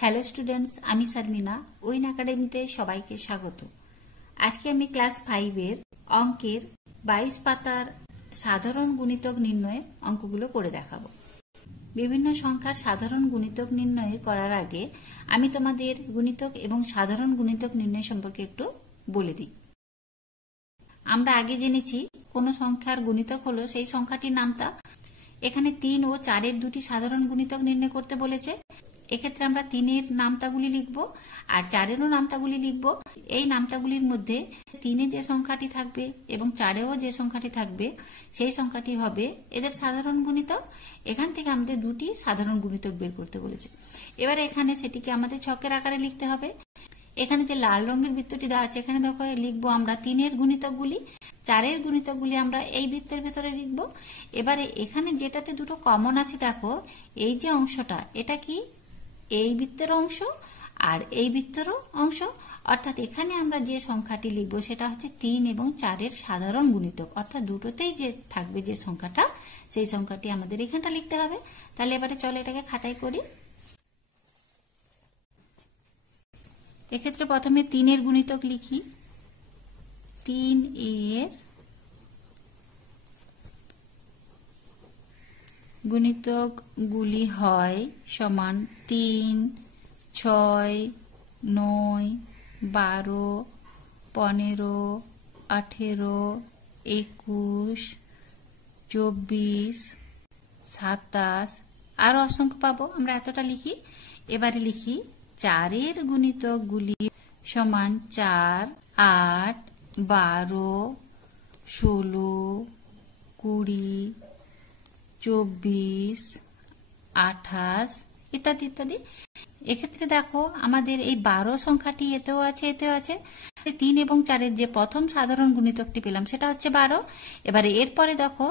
Hello students, আমি Sharmina. Win একাডেমিতে সবাইকে স্বাগত। আজকে আমি ক্লাস 5-এর অঙ্কের 22 পাতার সাধারণ গুণিতক নির্ণয় অঙ্কগুলো করে দেখাবো। বিভিন্ন সংখ্যার সাধারণ গুণিতক নির্ণয় করার আগে আমি তোমাদের গুণিতক এবং সাধারণ গুণিতক নির্ণয় সম্পর্কে একটু বলে দিই। আমরা আগে জেনেছি কোন সংখ্যার গুণিতক হলো সেই সংখ্যাটির নামতা। এখানে 3 ও 4-এর দুটি সাধারণ গুণিতক নির্ণয় করতে বলেছে। এক্ষেত্রে আমরা 3-এর নামতাগুলি লিখব আর 4-এরও নামতাগুলি লিখব। এই নামতাগুলির মধ্যে 3-এ যে সংখ্যাটি থাকবে এবং 4-এও যে সংখ্যাটি থাকবে সেই সংখ্যাটি হবে এদের সাধারণ গুণিতক। এখান থেকে আমাদের দুটি সাধারণ গুণিতক বের করতে বলেছে। এবারে এখানে সেটিকে আমাদের ছকের আকারে লিখতে হবে। এখানে যে লাল রঙের বৃত্তটি দেওয়া আছে এখানে দেখো লিখবো আমরা 3-এর গুণিতকগুলি, 4-এর গুণিতকগুলি আমরা এই বৃত্তের ভেতরে লিখবো। এবারে এখানে যেটাতে দুটো কমন আছে দেখো, এই যে অংশটা এটা কি এই বৃত্তের অংশ আর এই বৃত্তেরও অংশ, অর্থাৎ এখানে আমরা যে সংখ্যাটি লিখবো সেটা হচ্ছে 3 এবং 4-এর সাধারণ গুণিতক, অর্থাৎ দুটোতেই যে থাকবে যে সংখ্যাটা সেই সংখ্যাটি আমাদের এখানটা লিখতে হবে। তাহলে এবারে চলো এটাকে খাতায় করি। এক্ষেত্রে প্রথমে 3-এর গুণিতক লিখি। 3-এর গুণিতকগুলি হয় সমান 3, 6, 9, 12, 15, 18, 21, 24, 27 আরো অসংখ্য পাবো, আমরা এতটা লিখি। এবারে লিখি 4-এর গুণিতকগুলি সমান 4, 8, 12, 16, 20, 24, 28 ইত্যাদি ইত্যাদি। এক্ষেত্রে দেখো আমাদের এই 12 সংখ্যাটি এতেও আছে এতেও আছে। 3 এবং 4-এর যে প্রথম সাধারণ গুণিতকটি পেলাম সেটা হচ্ছে 12। এবারে এরপরে দেখো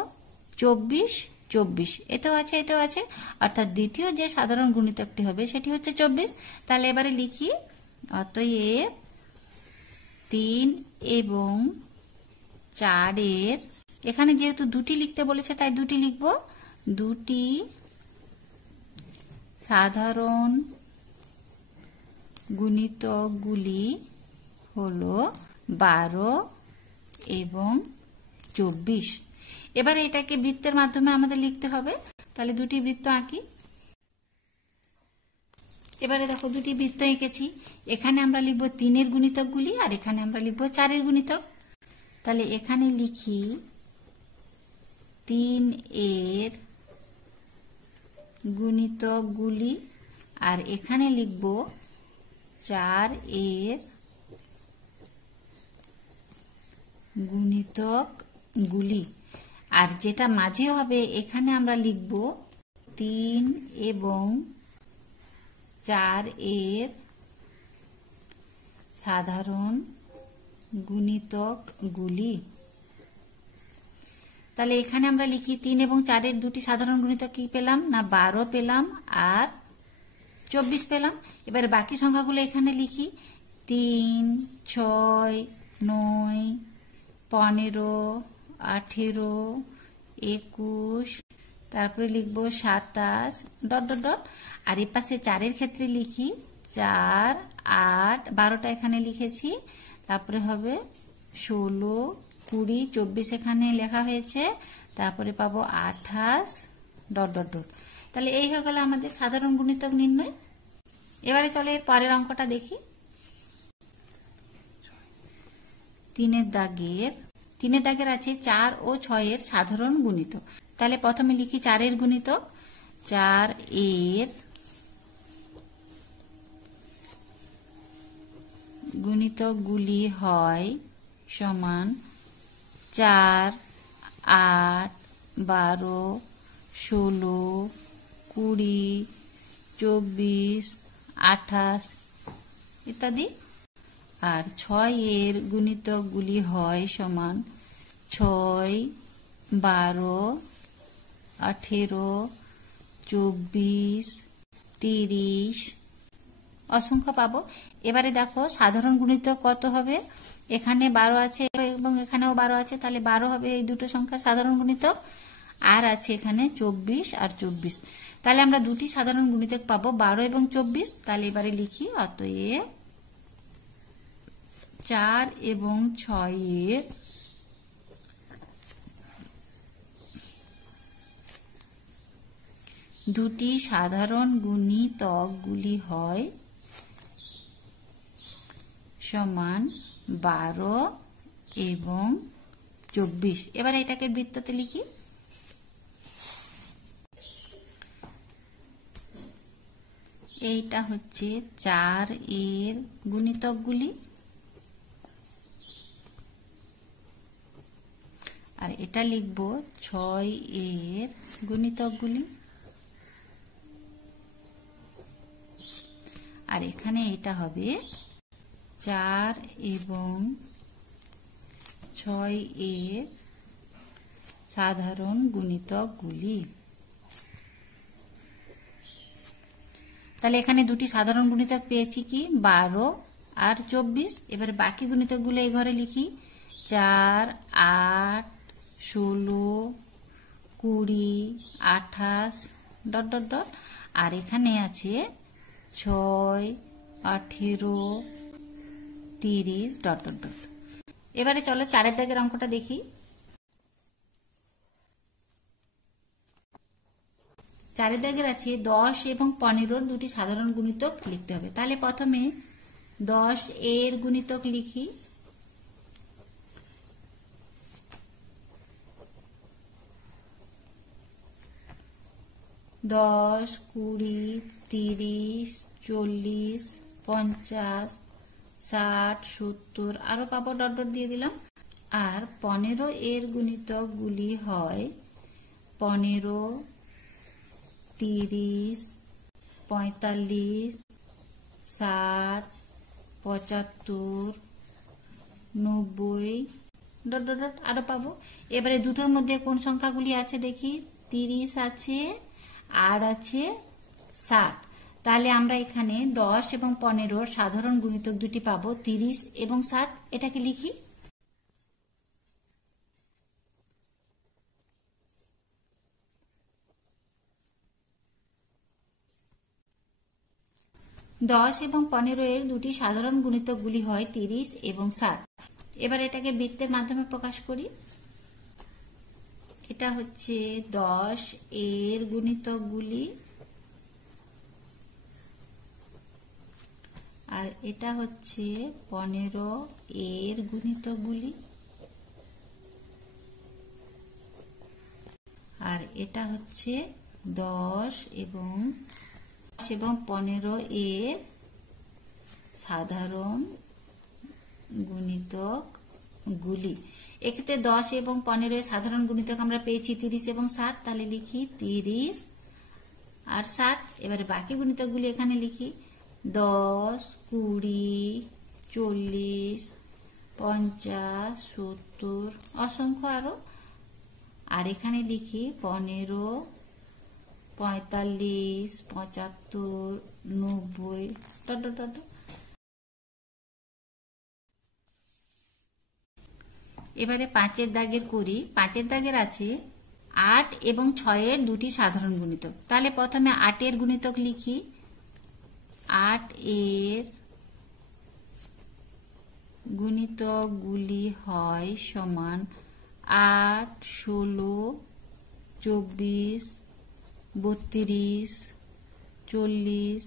24, 24 এতেও আছে এতেও আছে, অর্থাৎ দ্বিতীয় যে সাধারণ গুণিতকটি হবে সেটি হচ্ছে 24। তাহলে এবারে লিখি অতএব 3 এবং 4-এর, এখানে যেহেতু দুটি লিখতে বলেছে তাই দুটি লিখব, দুটি সাধারণ গুণিতকগুলি হলো 12 এবং 24। এবারে এটাকে বৃত্তের মাধ্যমে আমাদের লিখতে হবে। তাহলে দুটি বৃত্ত আঁকি। এবারে দেখো দুটি বৃত্ত এঁকেছি। এখানে আমরা লিখব 3-এর গুণিতকগুলি আর এখানে আমরা লিখব 4-এর গুণিতক। তাহলে এখানে লিখি 3-এর গুণিতকগুলি আর এখানে লিখব 4-এর গুণিতকগুলি। আর যেটা মাঝে হবে এখানে আমরা লিখব 3 এবং 4-এর সাধারণ গুণিতকগুলি। তাহলে এখানে আমরা লিখি 3 এবং 4-এর দুটি সাধারণ গুণিতক কি পেলাম না 12 পেলাম আর 24 পেলাম। এবার বাকি সংখ্যাগুলো এখানে লিখি 3, 6, 9, 15, 18, 21, তারপরে লিখবো 27 ডট ডট ডট। আর এর পাশে 4-এর ক্ষেত্রে লিখি 4, 8, 12টা এখানে লিখেছি, তারপরে হবে 16, 20, 24 এখানে লেখা হয়েছে, তারপরে পাবো 28 ডট ডট ডট। তাহলে এই হয়ে গেল আমাদের সাধারণ গুণিতক নির্ণয়। এবারে চলে এর পরের অঙ্কটা দেখি। 3-এর দাগের আছে 4 ও 6-এর সাধারণ গুণিতক। তাহলে প্রথমে লিখি 4-এর গুণিতক। 4-এর গুণিতকগুলি হয় সমান 4, 8, 12, 16, 20, 24, 28 ইত্যাদি। আর 6-এর গুণিতকগুলি হয় সমান 6, 12, 18, 24, 30 অসংখ্য পাবো। এবারে দেখো সাধারণ গুণিতক কত হবে, এখানে 12 আছে এবং এখানেও 12 আছে, তাহলে 12 হবে এই দুটো সংখ্যার সাধারণ গুণিতক। আর আছে এখানে 24 আর 24। তাহলে আমরা দুটি সাধারণ গুণিতক পাবো 12 এবং 24। তাহলে এবারে লিখি অতএব 4 এবং 6 এর দুটি সাধারণ গুণিতকগুলি হয় সমান 12 এবং 24। এবার এটাকে বৃত্ততে লিখি। এইটা হচ্ছে 4 এর গুণিতকগুলি, আর এটা লিখব 6 এর গুণিতকগুলি, আর এখানে এটা হবে 4 এবং 6 এর সাধারণ গুণিতকগুলি। তাহলে এখানে দুটি সাধারণ গুণিতক পেয়েছি কি 12 আর 24। এবারে বাকি গুণিতকগুলো এই ঘরে লিখি 4, 8, 16, 20, 28 ডট ডট ডট, আর এখানে আছে 6, 18, 30 ডট ডট ডট। এবারে চলো 4 দাগের অঙ্কটা দেখি। 4 দাগের আছে 10 এবং 15 দুটি সাধারণ গুণিতক লিখতে হবে। তাহলে প্রথমে 10 এর গুণিতক লিখি। দশ, 20, 30, 40, 50, 60, 70 আরো পাবো ডট ডট দিয়ে দিলাম। আর 15 এর গুণিতক গুলি হয় 15, 30, 45, 60, 75, 90 ডট ডট ডট আরো পাবো। এবারে দুটোর মধ্যে কোন সংখ্যাগুলি আছে দেখি। 30 আছে আর আছে 60। তাহলে আমরা এখানে 10 এবং 15 সাধারণ গুণিতক দুটি পাবো 30 এবং 60। এটাকে লিখি। দশ এবং 15 এর দুটি সাধারণ গুণিতকগুলি হয় 30 এবং 60। এবার এটাকে বৃত্তের মাধ্যমে প্রকাশ করি। এটা হচ্ছে 10 এর গুণিতকগুলি, আর এটা হচ্ছে 15 এর গুণিতকগুলি, আর এটা হচ্ছে 10 এবং 15 এর সাধারণ গুণিতক গুলি। এক্ষেত্রে 10 এবং 15 এর সাধারণ গুণিতক আমরা পেয়েছি 30 এবং 60। তাহলে লিখি 30 আর 60। এবারে বাকি গুণিতকগুলি এখানে লিখি 10, 20, 40, 50, 70 অসংখ্য আরো। আর এখানে লিখি 15, 45, 75, 90 ডট ডট ডট। এবারে 5 দাগের করি। 5 দাগের আছে 8 এবং 6 এর দুটি সাধারণ গুণিতক। তাহলে প্রথমে 8 এর গুণিতক লিখি। 8 এর গুণিতকগুলি হয় সমান 8, 16, 24, 32, 40,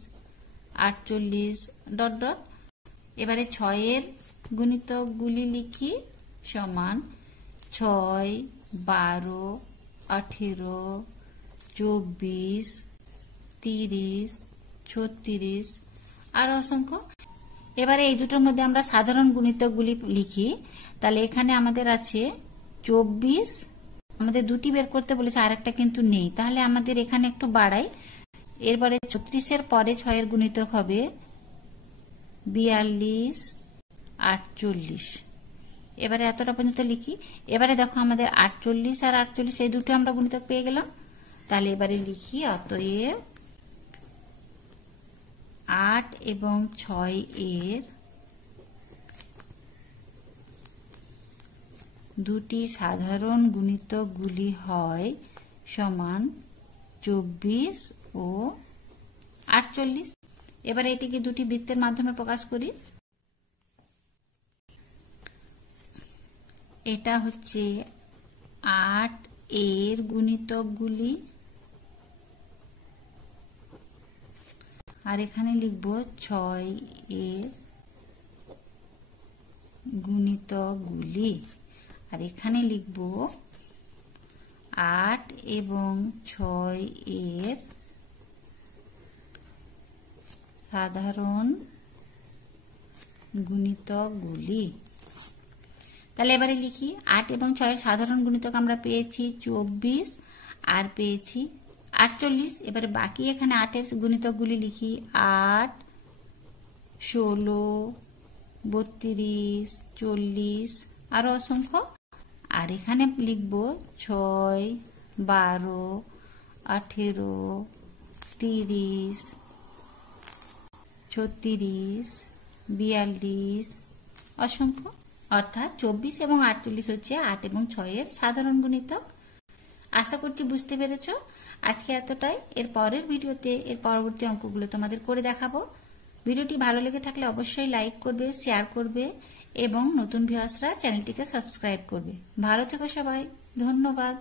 48 ডট ডট। এবারে 6 এর গুণিতকগুলি লিখি সমান 6, 12, 18, 24, 30, 36 আর অসংখ্য। এবারে এই দুটোর মধ্যে আমরা সাধারণ গুণিতকগুলি লিখি। তাহলে এখানে আমাদের আছে 24, আমাদের দুটি বের করতে বলেছে, আর একটা কিন্তু নেই। তাহলে আমাদের এখানে একটু বাড়াই। এরপরে 36 এর পরে 6 এর গুণিতক হবে 42, 48। এবারে এতটা পর্যন্ত লিখি। এবারে দেখো আমাদের 48 আর 48 এই দুটো আমরা গুণিতক পেয়ে গেলাম। তাহলে এবারে লিখি অতএব 8 এবং 6 এর দুটি সাধারণ গুণিতকগুলি হয় সমান 24 ও 48। এবারে এটিকে দুটি বৃত্তের মাধ্যমে প্রকাশ করি। এটা হচ্ছে 8 এর গুণিতকগুলি, আর এখানে লিখব 6 এর গুণিতকগুলি, আর এখানে লিখব 8 এবং 6 এর সাধারণ গুণিতকগুলি। তাহলে এবারে লিখি, 8 এবং 6 এর সাধারণ গুণিতক আমরা পেয়েছি 24 আর পেয়েছি 48। এবারে বাকি এখানে 8 এর গুণিতকগুলি লিখি, 8, 16, 32, 40 আরো অসংখ্য। আর এখানে লিখব 6, 12, 18, 30, 36, 42 অসংখ্য। অর্থাৎ 24 এবং 48 হচ্ছে 8 এবং 6 এর সাধারণ গুণিতক। আশা করছি বুঝতে পেরেছ। আজকে এতটাই। এর পরের ভিডিওতে এর পরবর্তী অঙ্কগুলো তোমাদের করে দেখাবো। ভিডিওটি ভালো লেগে থাকলে অবশ্যই লাইক করবে, শেয়ার করবে এবং নতুন ভিউয়ার্সরা চ্যানেলটিকে সাবস্ক্রাইব করবে। ভালো থেকো সবাই, ধন্যবাদ।